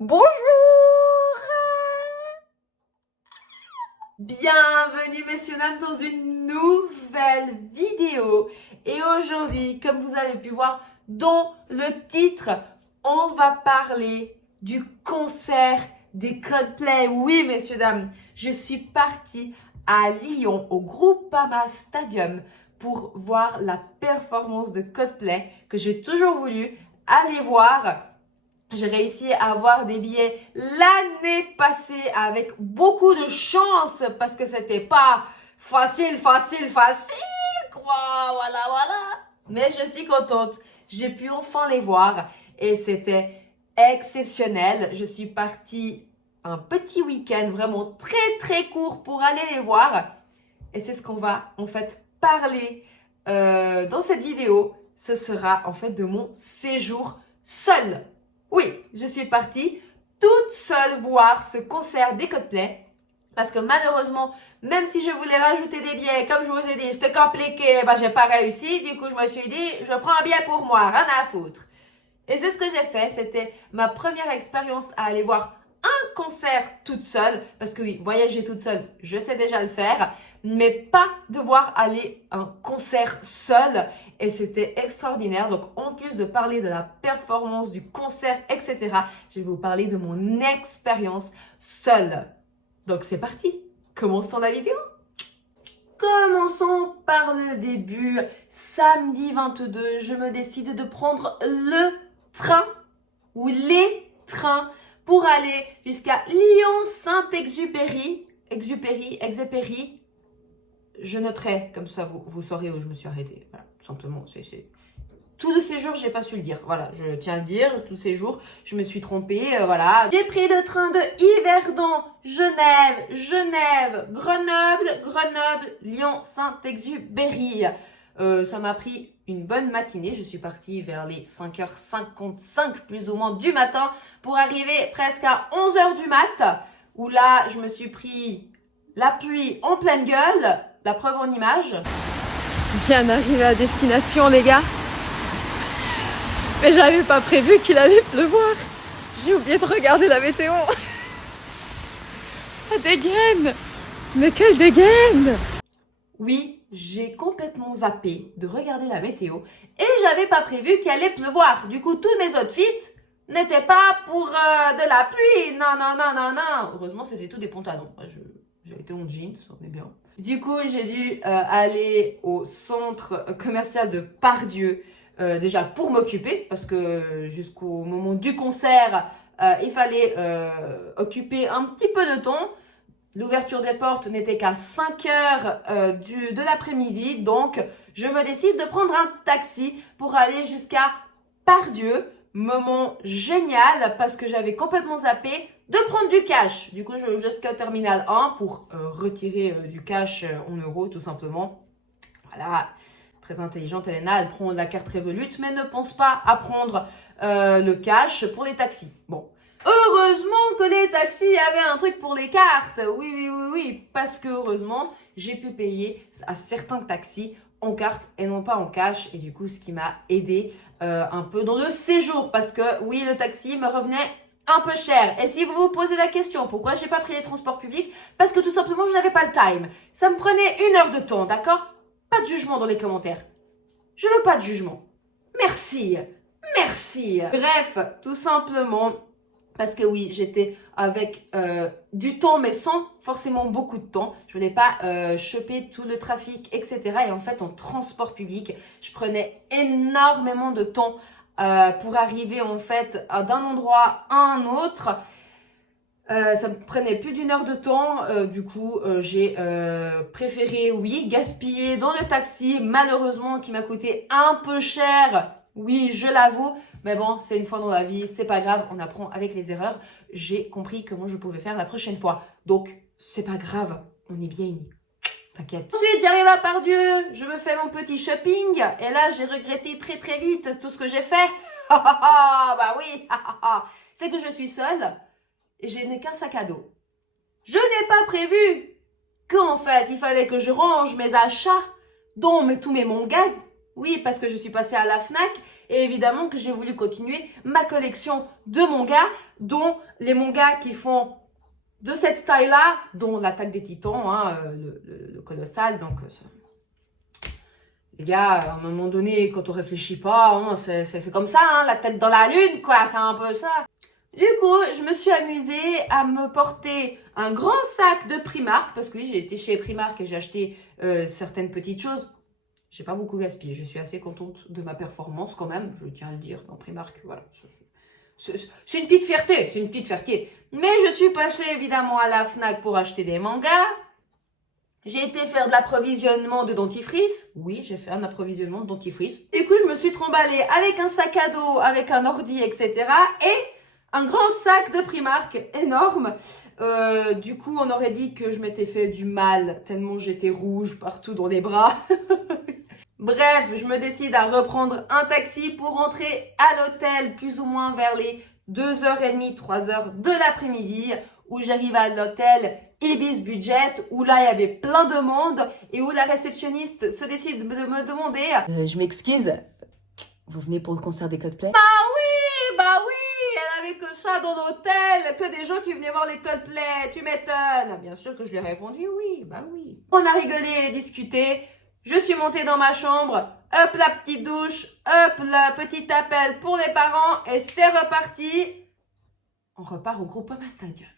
Bonjour! Bienvenue messieurs dames dans une nouvelle vidéo. Et aujourd'hui, comme vous avez pu voir dans le titre, on va parler du concert des Coldplay. Oui messieurs dames, je suis partie à Lyon au Groupama Stadium pour voir la performance de Coldplay que j'ai toujours voulu aller voir. J'ai réussi à avoir des billets l'année passée avec beaucoup de chance parce que c'était pas facile, quoi. Voilà. Mais je suis contente. J'ai pu enfin les voir et c'était exceptionnel. Je suis partie un petit week-end vraiment très court pour aller les voir. Et c'est ce qu'on va en fait parler dans cette vidéo. Ce sera en fait de mon séjour seul. Oui, je suis partie toute seule voir ce concert des Coldplay. Parce que malheureusement, même si je voulais rajouter des billets, comme je vous ai dit, c'était compliqué, j'ai pas réussi. Du coup, je me suis dit, je prends un billet pour moi, rien à foutre. Et c'est ce que j'ai fait. C'était ma première expérience à aller voir un concert toute seule. Parce que oui, voyager toute seule, je sais déjà le faire. Mais pas devoir aller à un concert seul. Et c'était extraordinaire. Donc, en plus de parler de la performance du concert, etc., je vais vous parler de mon expérience seule. Donc, c'est parti. Commençons la vidéo. Commençons par le début. Samedi 22, je me décide de prendre le train ou les trains pour aller jusqu'à Lyon-Saint-Exupéry. Exupéry. Je noterai, comme ça vous saurez où je me suis arrêtée. Voilà, tout simplement. Tout le séjour, j'ai pas su le dire. Voilà, je tiens à le dire. Tout le séjour, je me suis trompée. Voilà. J'ai pris le train de Yverdon, Genève, Grenoble, Lyon, Saint-Exupéry. Ça m'a pris une bonne matinée. Je suis partie vers les 5h55 plus ou moins du matin pour arriver presque à 11h du mat. Où là, je me suis pris la pluie en pleine gueule. La preuve en image. Bien arrivé à destination, les gars. Mais j'avais pas prévu qu'il allait pleuvoir. J'ai oublié de regarder la météo. La dégaine. Mais quelle dégaine! Oui, j'ai complètement zappé de regarder la météo et j'avais pas prévu qu'il allait pleuvoir. Du coup, tous mes outfits n'étaient pas pour de la pluie. Non. Heureusement, c'était tout des pantalons. J'ai été en jeans, on est bien. Du coup, j'ai dû aller au centre commercial de Pardieu déjà pour m'occuper parce que jusqu'au moment du concert, il fallait occuper un petit peu de temps. L'ouverture des portes n'était qu'à 5h de l'après-midi, donc je me décide de prendre un taxi pour aller jusqu'à Pardieu. Moment génial parce que j'avais complètement zappé de prendre du cash. Du coup, je jusqu'au terminal 1 pour retirer du cash en euros tout simplement. Voilà, très intelligente Elena, elle prend la carte Revolut mais ne pense pas à prendre le cash pour les taxis. Bon. Heureusement que les taxis avaient un truc pour les cartes. Oui. Parce que heureusement, j'ai pu payer à certains taxis en carte et non pas en cash. Et du coup, ce qui m'a aidé un peu dans le séjour. Parce que oui, le taxi me revenait un peu cher. Et si vous vous posez la question, pourquoi j'ai pas pris les transports publics? Parce que tout simplement, je n'avais pas le time. Ça me prenait 1 heure de temps, d'accord? Pas de jugement dans les commentaires. Je veux pas de jugement. Merci. Bref, tout simplement... Parce que oui, j'étais avec du temps, mais sans forcément beaucoup de temps. Je voulais pas choper tout le trafic, etc. Et en fait, en transport public, je prenais énormément de temps pour arriver en fait d'un endroit à un autre. Ça me prenait plus d'1 heure de temps. Du coup, j'ai préféré, oui, gaspiller dans le taxi, malheureusement, qui m'a coûté un peu cher. Oui, je l'avoue. Mais bon, c'est une fois dans la vie, c'est pas grave, on apprend avec les erreurs. J'ai compris comment je pouvais faire la prochaine fois. Donc, c'est pas grave, on est bien. T'inquiète. Ensuite, j'arrive à Pardieu, je me fais mon petit shopping. Et là, j'ai regretté très vite tout ce que j'ai fait. Bah oui, c'est que je suis seule et je n'ai qu'un sac à dos. Je n'ai pas prévu qu'en fait, il fallait que je range mes achats, dont tous mes mangas. Oui, parce que je suis passée à la Fnac et évidemment que j'ai voulu continuer ma collection de mangas, dont les mangas qui font de cette taille-là, dont l'Attaque des Titans, hein, le colossal. Donc, les gars, à un moment donné, quand on réfléchit pas, hein, c'est comme ça, hein, la tête dans la lune, quoi, c'est un peu ça. Du coup, je me suis amusée à me porter un grand sac de Primark, parce que oui, j'ai été chez Primark et j'ai acheté certaines petites choses. J'ai pas beaucoup gaspillé, je suis assez contente de ma performance quand même, je tiens à le dire, dans Primark, voilà. C'est une petite fierté, c'est une petite fierté. Mais je suis passée évidemment à la Fnac pour acheter des mangas. J'ai été faire de l'approvisionnement de dentifrice. Oui, j'ai fait un approvisionnement de dentifrice. Du coup, je me suis trimballée avec un sac à dos, avec un ordi, etc. Et un grand sac de Primark énorme. Du coup, on aurait dit que je m'étais fait du mal tellement j'étais rouge partout dans les bras. Bref, je me décide à reprendre un taxi pour rentrer à l'hôtel plus ou moins vers les 2h30, 3h de l'après-midi, où j'arrive à l'hôtel Ibis Budget, où là il y avait plein de monde et où la réceptionniste se décide de me demander Je m'excuse, vous venez pour le concert des Coldplay? Bah oui, elle avait que ça dans l'hôtel, que des gens qui venaient voir les Coldplay, tu m'étonnes. Bien sûr que je lui ai répondu oui, bah oui. On a rigolé et discuté. Je suis montée dans ma chambre, hop la petite douche, hop le petit appel pour les parents et c'est reparti. On repart au Groupama Stadium.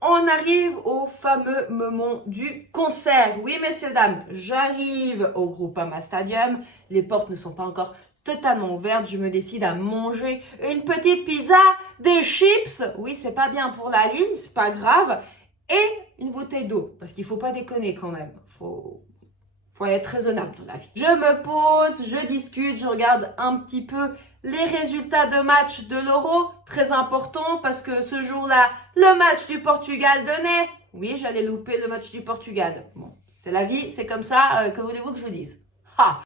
On arrive au fameux moment du concert. Oui, messieurs, dames, j'arrive au Groupama Stadium. Les portes ne sont pas encore totalement ouvertes. Je me décide à manger une petite pizza, des chips. Oui, c'est pas bien pour la ligne, c'est pas grave. Et une bouteille d'eau, parce qu'il faut pas déconner quand même. Faut être raisonnable dans la vie. Je me pose, je discute, je regarde un petit peu les résultats de match de l'Euro. Très important parce que ce jour-là, le match du Portugal donnait. Oui, j'allais louper le match du Portugal. Bon, c'est la vie, c'est comme ça. Que voulez-vous que je vous dise? Ha!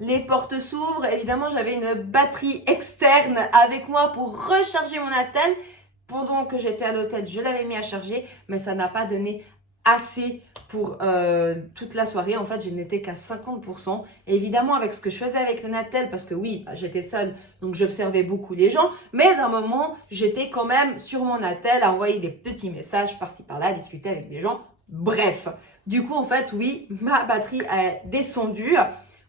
Les portes s'ouvrent, évidemment j'avais une batterie externe avec moi pour recharger mon attel. Pendant que j'étais à l'hôtel, je l'avais mis à charger, mais ça n'a pas donné assez pour toute la soirée. En fait, je n'étais qu'à 50%. Et évidemment, avec ce que je faisais avec le Natel, parce que oui, j'étais seule, donc j'observais beaucoup les gens. Mais d'un moment, j'étais quand même sur mon Natel à envoyer des petits messages par-ci par-là, à discuter avec des gens. Bref, du coup, en fait, oui, ma batterie a descendu.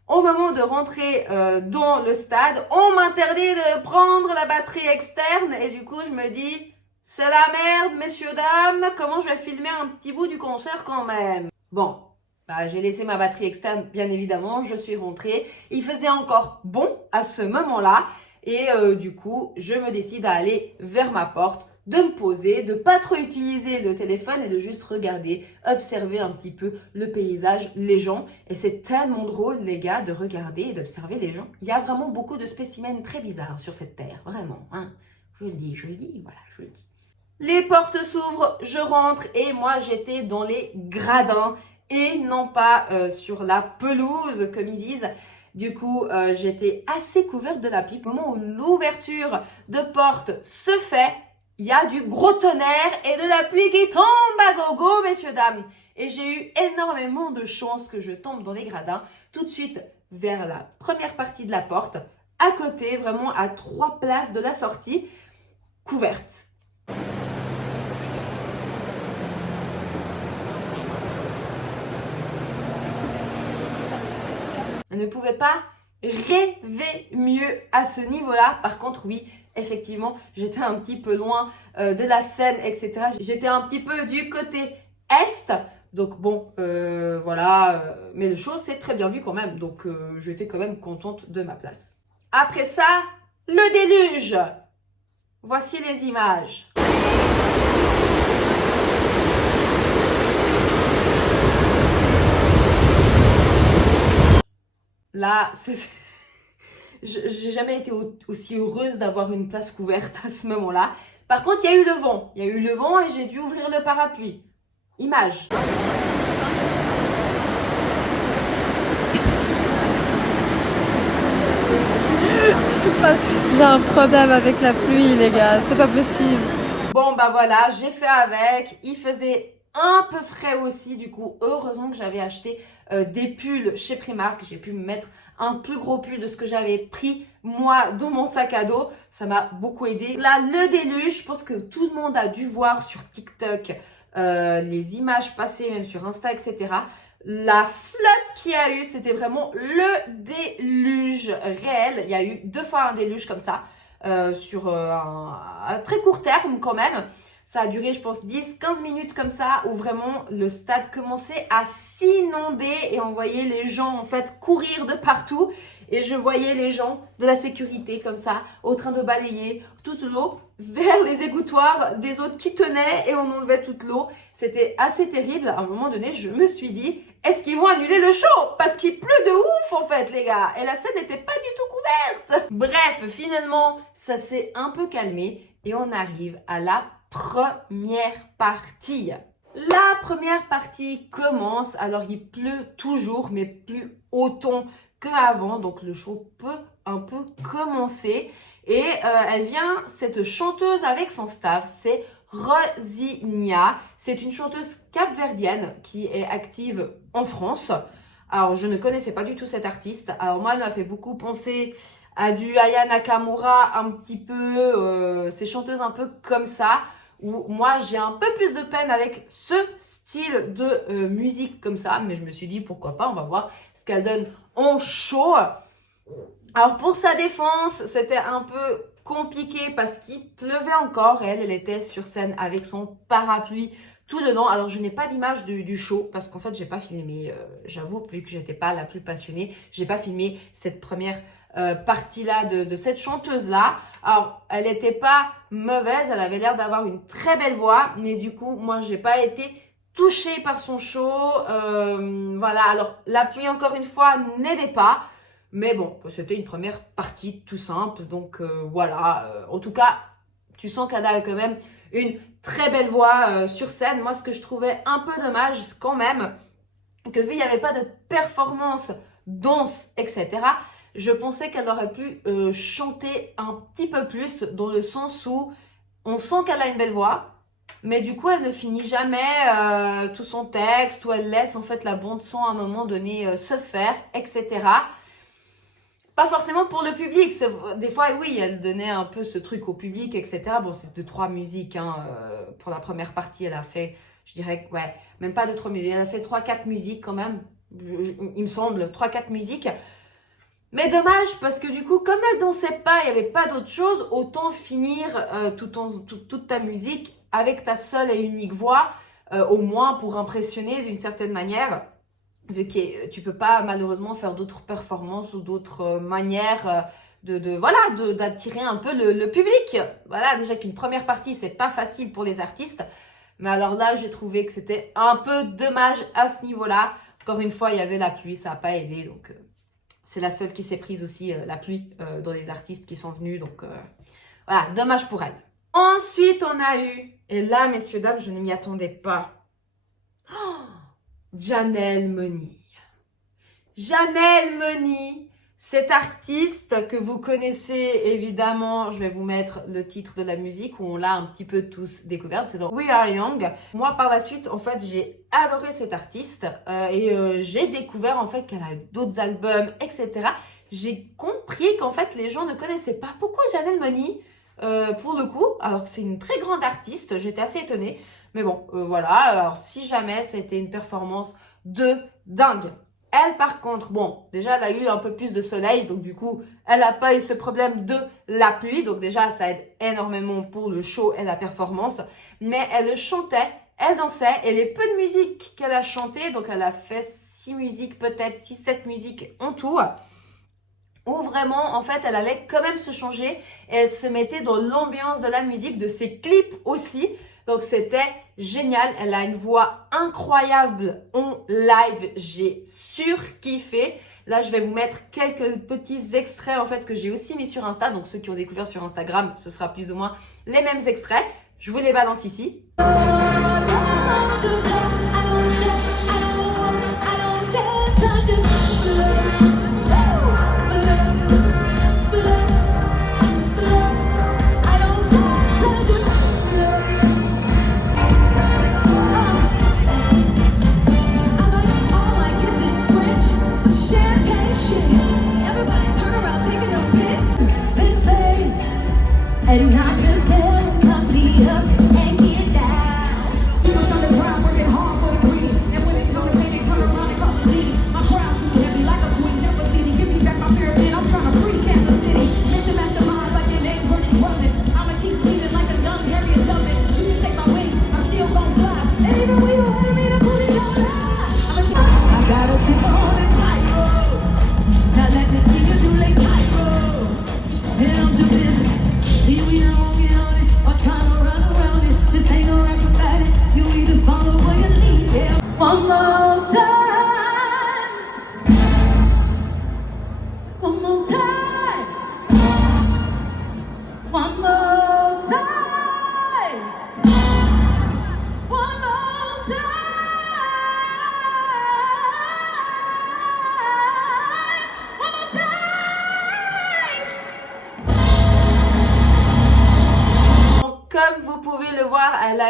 Au moment de rentrer dans le stade, on m'interdit de prendre la batterie externe et du coup je me dis c'est la merde messieurs dames, comment je vais filmer un petit bout du concert quand même. Bon, bah, j'ai laissé ma batterie externe bien évidemment, je suis rentrée, il faisait encore bon à ce moment-là et du coup je me décide à aller vers ma porte, de me poser, de pas trop utiliser le téléphone et de juste regarder, observer un petit peu le paysage, les gens. Et c'est tellement drôle, les gars, de regarder et d'observer les gens. Il y a vraiment beaucoup de spécimens très bizarres sur cette terre, vraiment. Hein. Je le dis, voilà, je le dis. Les portes s'ouvrent, je rentre et moi j'étais dans les gradins et non pas sur la pelouse, comme ils disent. Du coup, j'étais assez couverte de la pluie. Au moment où l'ouverture de porte se fait, il y a du gros tonnerre et de la pluie qui tombe à gogo, messieurs, dames. Et j'ai eu énormément de chance que je tombe dans les gradins, tout de suite vers la première partie de la porte, à côté, vraiment à 3 places de la sortie, couverte. On ne pouvait pas rêver mieux à ce niveau-là. Par contre, oui, effectivement, j'étais un petit peu loin de la scène, etc. J'étais un petit peu du côté est. Donc bon, voilà. Mais le show, c'est très bien vu quand même. Donc j'étais quand même contente de ma place. Après ça, le déluge. Voici les images. Là, j'ai jamais été aussi heureuse d'avoir une place couverte à ce moment-là. Par contre, il y a eu le vent. Il y a eu le vent et j'ai dû ouvrir le parapluie. Image. J'ai un problème avec la pluie, les gars. C'est pas possible. Bon, bah voilà, j'ai fait avec. Il faisait un peu frais aussi, du coup, heureusement que j'avais acheté des pulls chez Primark. J'ai pu me mettre un plus gros pull de ce que j'avais pris moi dans mon sac à dos. Ça m'a beaucoup aidé. Là, le déluge, je pense que tout le monde a dû voir sur TikTok les images passées, même sur Insta, etc. La flotte qu'il y a eu, c'était vraiment le déluge réel. Il y a eu 2 fois un déluge comme ça, sur un très court terme quand même. Ça a duré, je pense, 10-15 minutes comme ça, où vraiment le stade commençait à s'inonder et on voyait les gens en fait courir de partout. Et je voyais les gens de la sécurité comme ça, au train de balayer toute l'eau vers les égouttoirs des autres qui tenaient et on enlevait toute l'eau. C'était assez terrible. À un moment donné, je me suis dit, est-ce qu'ils vont annuler le show? Parce qu'il pleut de ouf en fait, les gars. Et la scène n'était pas du tout couverte. Bref, finalement, ça s'est un peu calmé et on arrive à la première partie. La première partie commence. Alors, il pleut toujours, mais plus autant qu'avant. Donc, le show peut un peu commencer. Et elle vient, cette chanteuse avec son staff, c'est Rosinia. C'est une chanteuse capverdienne qui est active en France. Alors, je ne connaissais pas du tout cette artiste. Alors, moi, elle m'a fait beaucoup penser à du Aya Nakamura, un petit peu, ces chanteuses un peu comme ça, où moi, j'ai un peu plus de peine avec ce style de musique comme ça. Mais je me suis dit, pourquoi pas, on va voir ce qu'elle donne en show. Alors, pour sa défense, c'était un peu compliqué parce qu'il pleuvait encore. Et elle était sur scène avec son parapluie tout le long. Alors, je n'ai pas d'image du show parce qu'en fait, j'ai pas filmé. J'avoue, vu que j'étais pas la plus passionnée, j'ai pas filmé cette première partie-là de cette chanteuse-là. Alors, elle n'était pas mauvaise. Elle avait l'air d'avoir une très belle voix. Mais du coup, moi, j'ai pas été touchée par son show. Voilà. Alors, la pluie, encore une fois, n'aidait pas. Mais bon, c'était une première partie tout simple. Donc voilà, en tout cas, tu sens qu'elle a quand même une très belle voix sur scène. Moi, ce que je trouvais un peu dommage quand même, que vu qu'il n'y avait pas de performance, danse, etc., je pensais qu'elle aurait pu chanter un petit peu plus dans le sens où on sent qu'elle a une belle voix. Mais du coup, elle ne finit jamais tout son texte ou elle laisse en fait la bande son à un moment donné se faire, etc. Pas forcément pour le public. Des fois, oui, elle donnait un peu ce truc au public, etc. Bon, c'est 2-3 musiques. Hein. Pour la première partie, elle a fait, je dirais, ouais, même pas 2-3 musiques. Elle a fait 3-4 musiques quand même. Il me semble, 3-4 musiques. Mais dommage, parce que du coup, comme elle dansait pas, il n'y avait pas d'autre chose, autant finir toute ta musique avec ta seule et unique voix, au moins pour impressionner d'une certaine manière. Vu que tu peux pas malheureusement faire d'autres performances ou d'autres manières d'attirer un peu le public. Voilà, déjà qu'une première partie, c'est pas facile pour les artistes. Mais alors là, j'ai trouvé que c'était un peu dommage à ce niveau-là. Encore une fois, il y avait la pluie, ça n'a pas aidé. Donc, c'est la seule qui s'est prise aussi, la pluie, dans les artistes qui sont venus. Donc, voilà, dommage pour elle. Ensuite, on a eu, et là, messieurs, dames, je ne m'y attendais pas. Oh, Janelle Monáe. Janelle Monáe, cette artiste que vous connaissez évidemment, je vais vous mettre le titre de la musique où on l'a un petit peu tous découverte, c'est dans We Are Young. Moi par la suite, en fait, j'ai adoré cette artiste et j'ai découvert en fait qu'elle a d'autres albums, etc. J'ai compris qu'en fait les gens ne connaissaient pas beaucoup Janelle Monáe pour le coup, alors que c'est une très grande artiste, j'étais assez étonnée. Mais bon, voilà, alors si jamais c'était une performance de dingue. Elle, par contre, bon, déjà, elle a eu un peu plus de soleil, donc du coup, elle n'a pas eu ce problème de la pluie. Donc déjà, ça aide énormément pour le show et la performance. Mais elle chantait, elle dansait, et les peu de musique qu'elle a chanté, donc elle a fait 6 musiques, peut-être 6-7 musiques en tout, où vraiment, en fait, elle allait quand même se changer et elle se mettait dans l'ambiance de la musique, de ses clips aussi. Donc, c'était génial. Elle a une voix incroyable en live. J'ai surkiffé. Là, je vais vous mettre quelques petits extraits, en fait, que j'ai aussi mis sur Insta. Donc, ceux qui ont découvert sur Instagram, ce sera plus ou moins les mêmes extraits. Je vous les balance ici.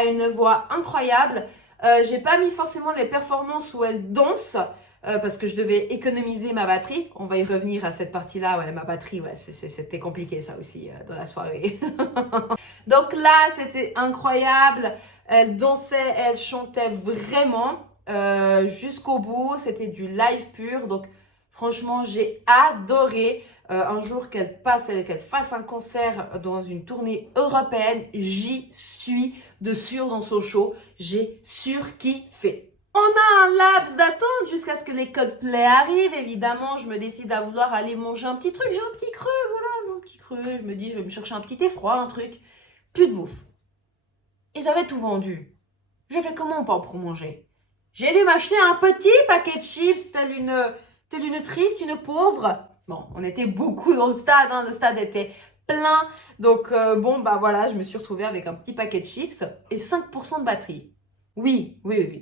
une voix incroyable. J'ai pas mis forcément les performances où elle danse parce que je devais économiser ma batterie. On va y revenir à cette partie-là. Ouais, ma batterie, ouais, c'était compliqué ça aussi dans la soirée. Donc là, c'était incroyable. Elle dansait, elle chantait vraiment jusqu'au bout. C'était du live pur. Donc franchement, j'ai adoré. Un jour qu'elle fasse un concert dans une tournée européenne, j'y suis de sûr dans son show. J'ai surkiffé. On a un laps d'attente jusqu'à ce que les Coldplay arrivent. Évidemment, je me décide à vouloir aller manger un petit truc. J'ai un petit creux, voilà, j'ai un petit creux. Je me dis, je vais me chercher un petit effroi, un truc. Plus de bouffe. Et j'avais tout vendu. Je fais comment pour manger? J'ai dû m'acheter un petit paquet de chips, telle une triste, une pauvre. Bon, on était beaucoup dans le stade, hein, le stade était plein. Donc, bon, bah voilà, je me suis retrouvée avec un petit paquet de chips et 5% de batterie. Oui.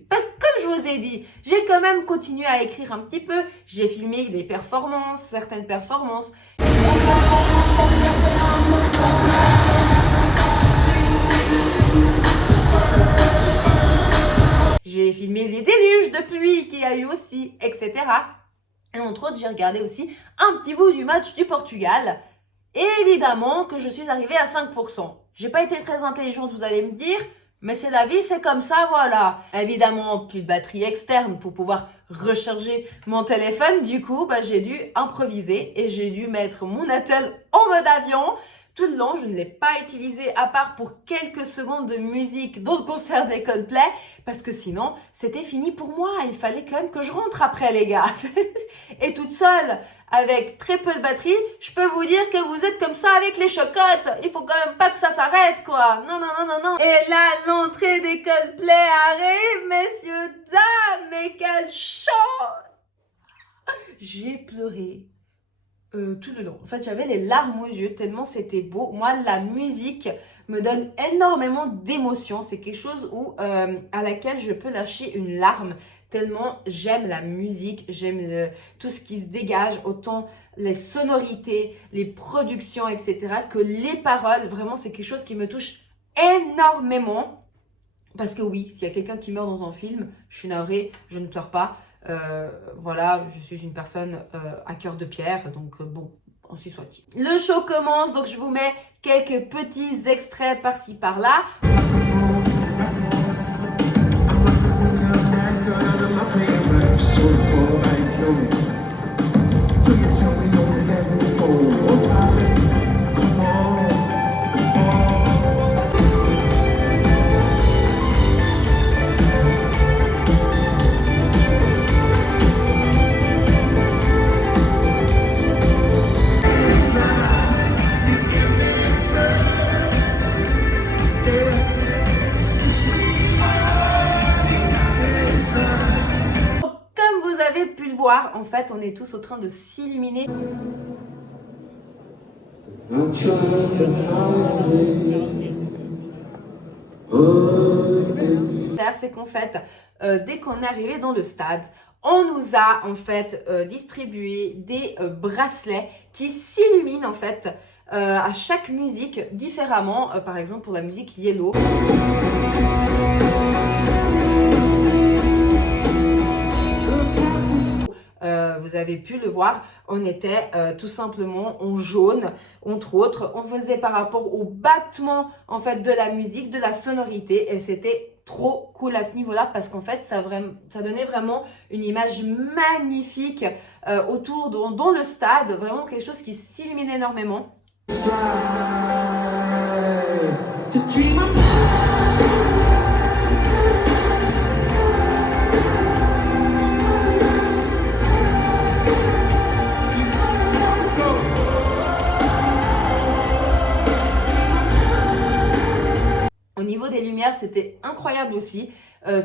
Parce que comme je vous ai dit, j'ai quand même continué à écrire un petit peu. J'ai filmé des performances, certaines performances. J'ai filmé les déluges de pluie qu'il y a eu aussi, etc. Et entre autres, j'ai regardé aussi un petit bout du match du Portugal. Et évidemment que je suis arrivée à 5%. J'ai pas été très intelligente, vous allez me dire, mais c'est la vie, c'est comme ça, voilà. Évidemment, plus de batterie externe pour pouvoir recharger mon téléphone. Du coup, bah, j'ai dû improviser et j'ai dû mettre mon attel en mode avion. Tout le long, je ne l'ai pas utilisé à part pour quelques secondes de musique dans le concert des Coldplay parce que sinon, c'était fini pour moi. Il fallait quand même que je rentre après, les gars. Et toute seule, avec très peu de batterie, je peux vous dire que vous êtes comme ça avec les chocottes. Il faut quand même pas que ça s'arrête, quoi. Non. Et là, l'entrée des Coldplay arrive, messieurs, dames, mais quel chant! J'ai pleuré. Tout le long. En fait, j'avais les larmes aux yeux tellement c'était beau. Moi, la musique me donne énormément d'émotions. C'est quelque chose à laquelle je peux lâcher une larme tellement j'aime la musique, j'aime tout ce qui se dégage, autant les sonorités, les productions, etc. que les paroles. Vraiment, c'est quelque chose qui me touche énormément. Parce que oui, s'il y a quelqu'un qui meurt dans un film, je suis navrée, je ne pleure pas. Voilà, je suis une personne à cœur de pierre, donc bon, ainsi soit-il. Le show commence, donc je vous mets quelques petits extraits par-ci par-là. En fait, on est tous en train de s'illuminer. C'est qu'en fait, dès qu'on est arrivé dans le stade, on nous a en fait distribué des bracelets qui s'illuminent en fait à chaque musique différemment. Par exemple, pour la musique Yellow. Vous avez pu le voir, on était tout simplement en jaune, entre autres. On faisait par rapport au battement en fait de la musique, de la sonorité, et c'était trop cool à ce niveau-là parce qu'en fait, ça donnait vraiment une image magnifique autour dans le stade, vraiment quelque chose qui s'illumine énormément. Au niveau des lumières, c'était incroyable aussi.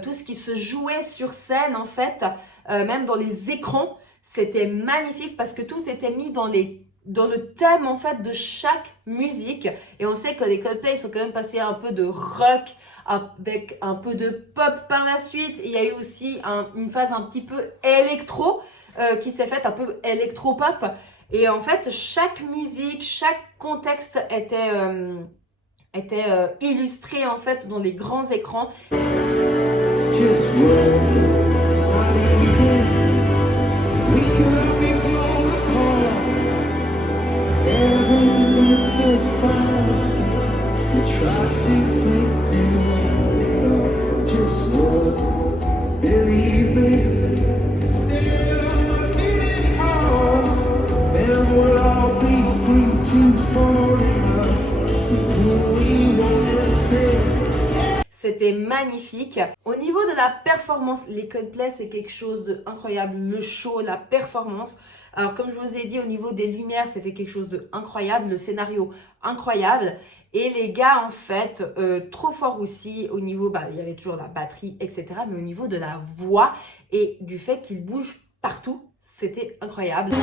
Tout ce qui se jouait sur scène, en fait, même dans les écrans, c'était magnifique parce que tout était mis dans le thème, en fait, de chaque musique. Et on sait que les Coldplay sont quand même passés un peu de rock avec un peu de pop par la suite. Il y a eu aussi une phase un petit peu électro qui s'est faite un peu électro-pop. Et en fait, chaque musique, chaque contexte était était illustré en fait dans les grands écrans. It's just work, it's not easy. We could be blown apart. Heaven is the final step. We try to cling to the dark. Just work, believe me. Still not beating hard. Then we'll all be free to fall in love with who we want to say. C'était magnifique. Au niveau de la performance, les Coldplay, c'est quelque chose d'incroyable. Le show, la performance. Alors, comme je vous ai dit, au niveau des lumières, c'était quelque chose d'incroyable. Le scénario, incroyable. Et les gars, en fait, trop fort aussi. Au niveau, il y avait toujours la batterie, etc. Mais au niveau de la voix et du fait qu'ils bougent partout, c'était incroyable.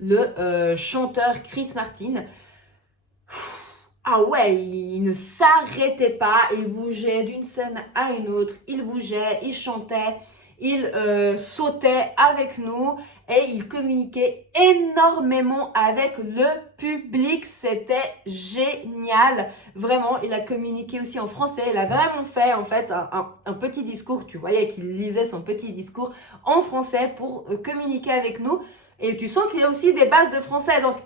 Le chanteur Chris Martin, ah ouais, il ne s'arrêtait pas, il bougeait d'une scène à une autre, il bougeait, il chantait, il sautait avec nous et il communiquait énormément avec le public, c'était génial, vraiment. Il a communiqué aussi en français, il a vraiment fait en fait un petit discours, tu voyais qu'il lisait son petit discours en français pour communiquer avec nous. Et tu sens qu'il y a aussi des bases de français, donc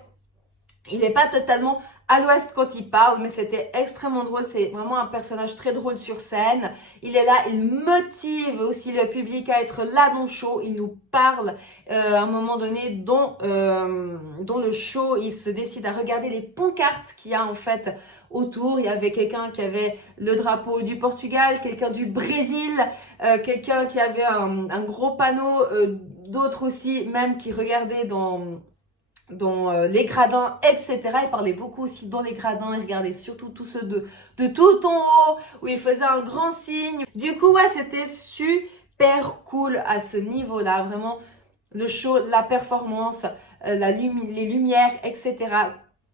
il n'est pas totalement à l'ouest quand il parle, mais c'était extrêmement drôle. C'est vraiment un personnage très drôle sur scène. Il est là, il motive aussi le public à être là dans le show. Il nous parle à un moment donné dans le show. Il se décide à regarder les pancartes qu'il y a en fait autour. Il y avait quelqu'un qui avait le drapeau du Portugal, quelqu'un du Brésil, quelqu'un qui avait un gros panneau, d'autres aussi même qui regardaient dans les gradins, etc. Il parlait beaucoup aussi dans les gradins, il regardait surtout tous ceux de tout en haut, où il faisait un grand signe. Du coup, ouais, c'était super cool à ce niveau-là, vraiment, le show, la performance, les lumières, etc.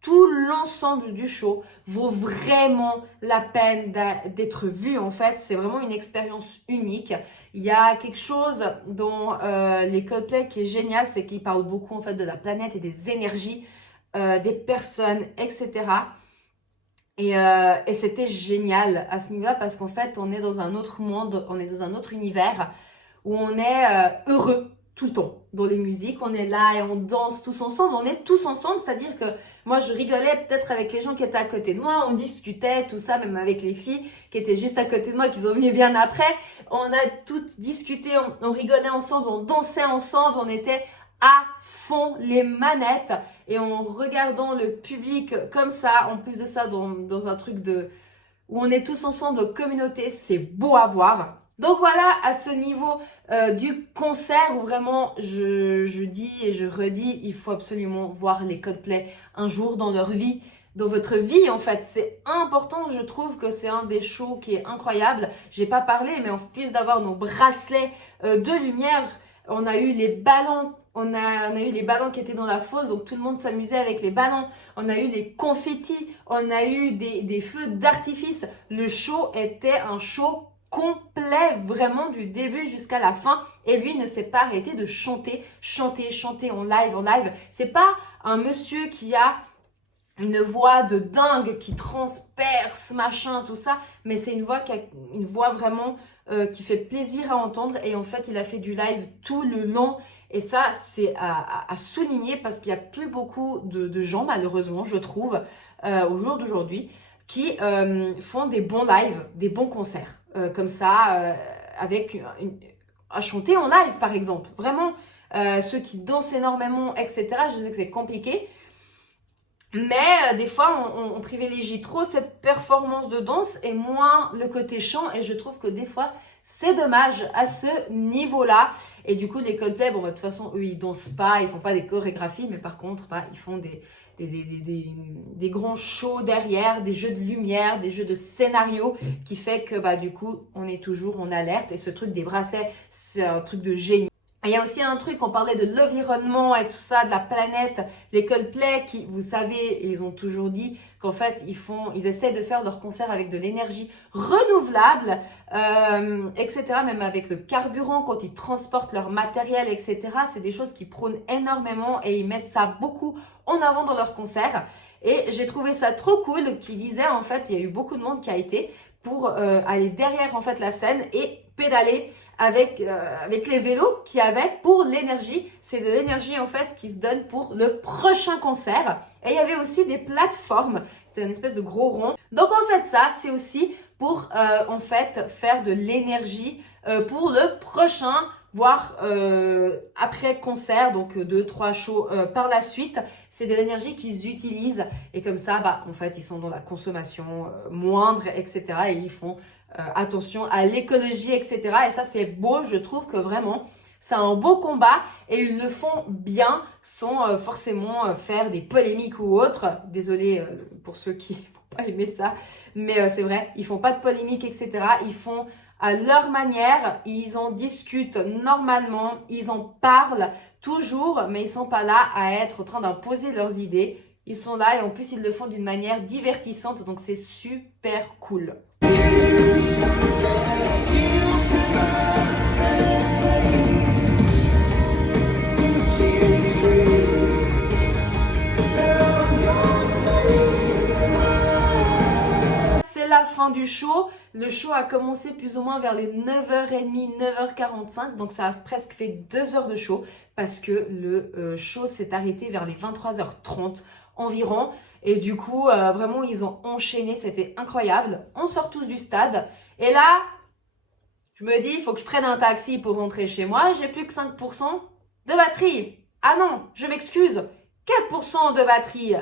Tout l'ensemble du show vaut vraiment la peine d'être vu en fait. C'est vraiment une expérience unique. Il y a quelque chose dans les Coldplay qui est génial, c'est qu'ils parlent beaucoup en fait de la planète et des énergies des personnes, etc. Et c'était génial à ce niveau-là parce qu'en fait on est dans un autre monde, on est dans un autre univers où on est heureux tout le temps. Dans les musiques, on est là et on danse tous ensemble, on est tous ensemble, c'est-à-dire que moi je rigolais peut-être avec les gens qui étaient à côté de moi, on discutait, tout ça, même avec les filles qui étaient juste à côté de moi, qui sont venues bien après, on a toutes discuté, on rigolait ensemble, on dansait ensemble, on était à fond les manettes et en regardant le public comme ça, en plus de ça dans un truc où on est tous ensemble, communauté, c'est beau à voir. Donc voilà, à ce niveau du concert où vraiment je dis et je redis, il faut absolument voir les Coldplay un jour dans leur vie, dans votre vie en fait. C'est important, je trouve que c'est un des shows qui est incroyable. J'ai pas parlé, mais en plus d'avoir nos bracelets de lumière, on a eu les ballons. On a eu les ballons qui étaient dans la fosse, donc tout le monde s'amusait avec les ballons. On a eu les confettis, on a eu des feux d'artifice. Le show était un show complet, vraiment du début jusqu'à la fin, et lui ne s'est pas arrêté de chanter en live. C'est pas un monsieur qui a une voix de dingue qui transperce, machin, tout ça, mais c'est une voix vraiment qui fait plaisir à entendre, et en fait il a fait du live tout le long, et ça c'est à souligner parce qu'il n'y a plus beaucoup de gens, malheureusement je trouve, au jour d'aujourd'hui, qui font des bons lives, des bons concerts. Comme ça, avec à chanter en live par exemple. Vraiment, ceux qui dansent énormément, etc. Je sais que c'est compliqué. Mais des fois, on privilégie trop cette performance de danse et moins le côté chant. Et je trouve que des fois, c'est dommage à ce niveau-là. Et du coup, les Coldplay, bon, de toute façon, eux, ils dansent pas, ils font pas des chorégraphies. Mais par contre, ils font des grands shows derrière, des jeux de lumière, des jeux de scénario qui fait que du coup on est toujours en alerte, et ce truc des bracelets c'est un truc de génie. Il y a aussi un truc, on parlait de l'environnement et tout ça, de la planète, les Coldplay qui, vous savez, ils ont toujours dit qu'en fait, ils essaient de faire leurs concerts avec de l'énergie renouvelable, etc. Même avec le carburant, quand ils transportent leur matériel, etc. C'est des choses qu'ils prônent énormément et ils mettent ça beaucoup en avant dans leurs concerts. Et j'ai trouvé ça trop cool qu'ils disaient, en fait, il y a eu beaucoup de monde qui a été pour aller derrière, en fait, la scène et pédaler avec les vélos qu'il y avait pour l'énergie. C'est de l'énergie en fait qui se donne pour le prochain concert. Et il y avait aussi des plateformes. C'était une espèce de gros rond. Donc en fait ça, c'est aussi pour en fait faire de l'énergie pour le prochain, voire après concert, donc 2-3 shows par la suite. C'est de l'énergie qu'ils utilisent. Et comme ça, bah, en fait, ils sont dans la consommation moindre, etc. Et ils font attention à l'écologie, etc. Et ça, c'est beau. Je trouve que vraiment, c'est un beau combat et ils le font bien sans forcément faire des polémiques ou autres. Désolée pour ceux qui n'ont pas aimé ça, mais c'est vrai, ils font pas de polémiques, etc. Ils font à leur manière, ils en discutent normalement, ils en parlent toujours, mais ils sont pas là à être en train d'imposer leurs idées. Ils sont là et en plus, ils le font d'une manière divertissante, donc c'est super cool. C'est la fin du show. Le show a commencé plus ou moins vers les 9h30, 9h45. Donc ça a presque fait 2 heures de show parce que le show s'est arrêté vers les 23h30 environ. Et du coup, vraiment, ils ont enchaîné. C'était incroyable. On sort tous du stade. Et là, je me dis, il faut que je prenne un taxi pour rentrer chez moi. J'ai plus que 5% de batterie. Ah non, je m'excuse. 4% de batterie.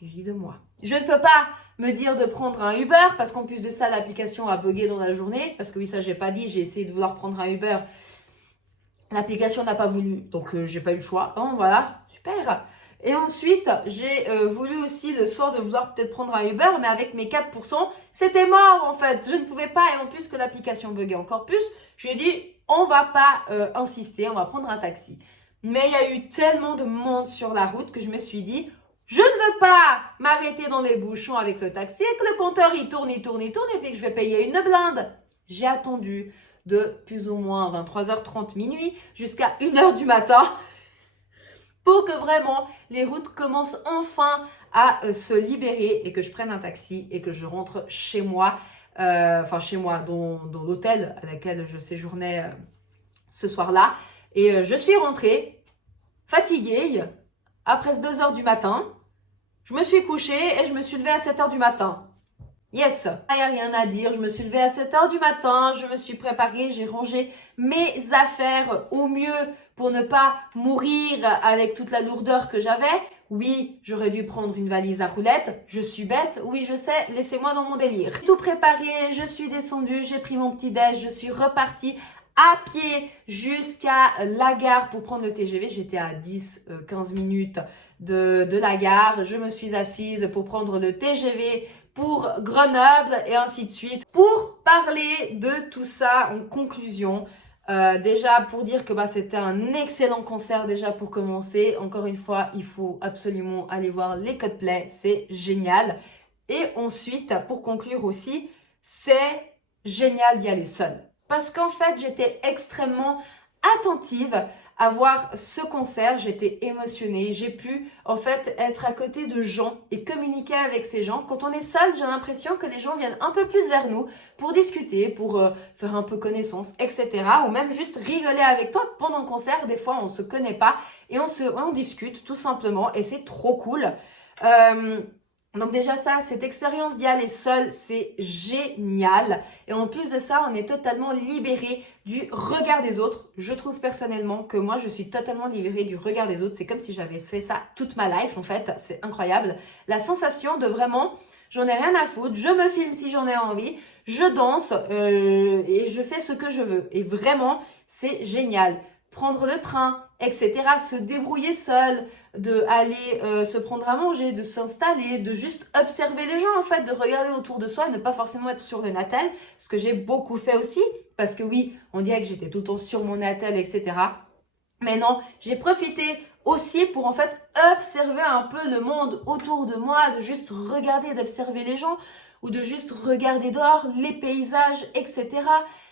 Évidemment. Je ne peux pas me dire de prendre un Uber parce qu'en plus de ça, l'application a bugué dans la journée. Parce que oui, ça, j'ai pas dit. J'ai essayé de vouloir prendre un Uber. L'application n'a pas voulu. Donc, j'ai pas eu le choix. Bon, voilà. Super. Et ensuite, j'ai voulu aussi le soir de vouloir peut-être prendre un Uber, mais avec mes 4%, c'était mort en fait. Je ne pouvais pas et en plus que l'application buguait encore plus, j'ai dit on va pas insister, on va prendre un taxi. Mais il y a eu tellement de monde sur la route que je me suis dit je ne veux pas m'arrêter dans les bouchons avec le taxi et que le compteur il tourne et puis que je vais payer une blinde. J'ai attendu de plus ou moins 23h30 minuit jusqu'à 1h du matin. Pour que vraiment les routes commencent enfin à se libérer et que je prenne un taxi et que je rentre chez moi, chez moi, dans l'hôtel à laquelle je séjournais ce soir-là. Et je suis rentrée fatiguée à presque 2 heures du matin. Je me suis couchée et je me suis levée à 7 heures du matin. Yes, il n'y a rien à dire. Je me suis levée à 7 heures du matin, je me suis préparée, j'ai rangé mes affaires au mieux pour ne pas mourir avec toute la lourdeur que j'avais. Oui, j'aurais dû prendre une valise à roulettes. Je suis bête. Oui, je sais. Laissez-moi dans mon délire. Tout préparé, je suis descendue, j'ai pris mon petit déj, je suis repartie à pied jusqu'à la gare pour prendre le TGV. J'étais à 10-15 minutes de la gare. Je me suis assise pour prendre le TGV pour Grenoble et ainsi de suite. Pour parler de tout ça en conclusion, déjà pour dire que c'était un excellent concert déjà pour commencer. Encore une fois, il faut absolument aller voir les Coldplay, c'est génial. Et ensuite, pour conclure aussi, c'est génial d'y aller seul. Parce qu'en fait, j'étais extrêmement attentive à voir ce concert, j'étais émotionnée, j'ai pu en fait être à côté de gens et communiquer avec ces gens. Quand on est seul, j'ai l'impression que les gens viennent un peu plus vers nous pour discuter, pour faire un peu connaissance, etc. Ou même juste rigoler avec toi pendant le concert. Des fois, on se connaît pas et on discute tout simplement et c'est trop cool. Donc déjà ça, cette expérience d'y aller seul, c'est génial. Et en plus de ça, on est totalement libéré du regard des autres. Je trouve personnellement que moi, je suis totalement libérée du regard des autres. C'est comme si j'avais fait ça toute ma life en fait. C'est incroyable. La sensation de vraiment, j'en ai rien à foutre. Je me filme si j'en ai envie. Je danse et je fais ce que je veux. Et vraiment, c'est génial. Prendre le train, etc. Se débrouiller seul. de aller se prendre à manger, de s'installer, de juste observer les gens en fait, de regarder autour de soi, ne pas forcément être sur le Natel, ce que j'ai beaucoup fait aussi, parce que oui, on dirait que j'étais tout le temps sur mon Natel, etc. Mais non, j'ai profité aussi pour en fait observer un peu le monde autour de moi, de juste regarder, d'observer les gens, ou de juste regarder dehors, les paysages, etc.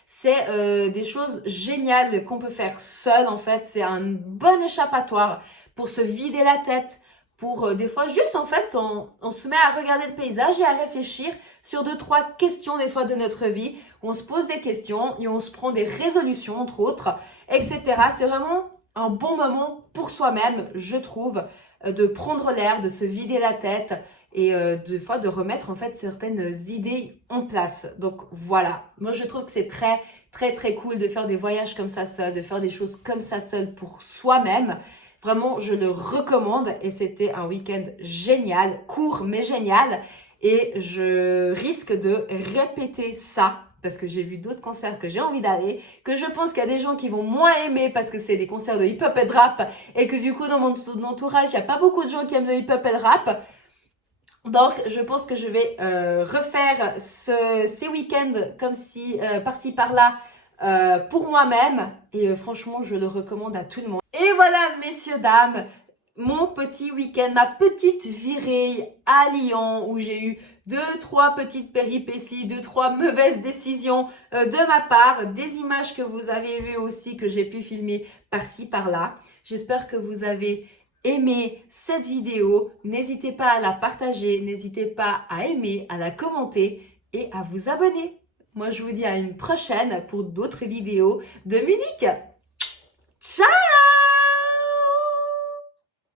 C'est des choses géniales qu'on peut faire seul en fait, c'est un bon échappatoire pour se vider la tête, pour des fois juste en fait on se met à regarder le paysage et à réfléchir sur 2-3 questions des fois de notre vie, où on se pose des questions et on se prend des résolutions entre autres, etc. C'est vraiment un bon moment pour soi-même, je trouve, de prendre l'air, de se vider la tête et des fois de remettre en fait certaines idées en place. Donc voilà, moi je trouve que c'est très très très cool de faire des voyages comme ça seul, de faire des choses comme ça seul pour soi-même. Vraiment, je le recommande et c'était un week-end génial, court mais génial. Et je risque de répéter ça parce que j'ai vu d'autres concerts que j'ai envie d'aller, que je pense qu'il y a des gens qui vont moins aimer parce que c'est des concerts de hip-hop et de rap et que du coup dans mon entourage, il n'y a pas beaucoup de gens qui aiment le hip-hop et le rap. Donc, je pense que je vais refaire ces week-ends comme si, par-ci, par-là, pour moi-même. Et franchement, je le recommande à tout le monde. Et voilà, messieurs, dames, mon petit week-end, ma petite virée à Lyon où j'ai eu 2-3 petites péripéties, 2-3 mauvaises décisions de ma part, des images que vous avez vues aussi, que j'ai pu filmer par-ci, par-là. J'espère que vous avez aimé cette vidéo. N'hésitez pas à la partager, n'hésitez pas à aimer, à la commenter et à vous abonner. Moi, je vous dis à une prochaine pour d'autres vidéos de musique. Ciao!